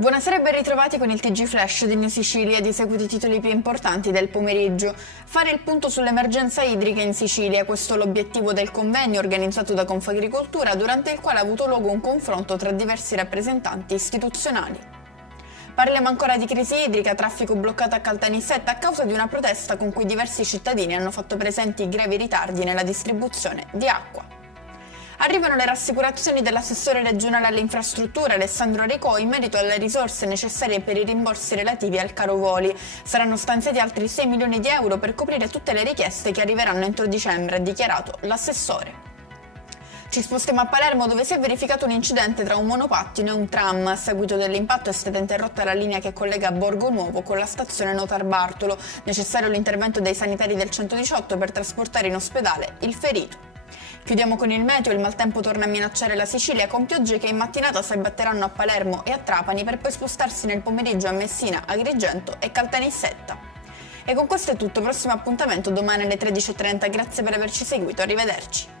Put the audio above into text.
Buonasera e ben ritrovati con il TG Flash di New Sicilia, di seguito i titoli più importanti del pomeriggio. Fare il punto sull'emergenza idrica in Sicilia, questo è l'obiettivo del convegno organizzato da Confagricoltura, durante il quale ha avuto luogo un confronto tra diversi rappresentanti istituzionali. Parliamo ancora di crisi idrica, traffico bloccato a Caltanissetta a causa di una protesta con cui diversi cittadini hanno fatto presenti gravi ritardi nella distribuzione di acqua. Arrivano le rassicurazioni dell'assessore regionale alle infrastrutture Alessandro Recò in merito alle risorse necessarie per i rimborsi relativi al caro voli. Saranno stanziati altri 6 milioni di euro per coprire tutte le richieste che arriveranno entro dicembre, ha dichiarato l'assessore. Ci spostiamo a Palermo, dove si è verificato un incidente tra un monopattino e un tram. A seguito dell'impatto è stata interrotta la linea che collega Borgo Nuovo con la stazione Notar Bartolo. Necessario l'intervento dei sanitari del 118 per trasportare in ospedale il ferito. Chiudiamo con il meteo. Il maltempo torna a minacciare la Sicilia con piogge che in mattinata si abbatteranno a Palermo e a Trapani per poi spostarsi nel pomeriggio a Messina, Agrigento e Caltanissetta. E con questo è tutto, prossimo appuntamento domani alle 13:30. Grazie per averci seguito, arrivederci.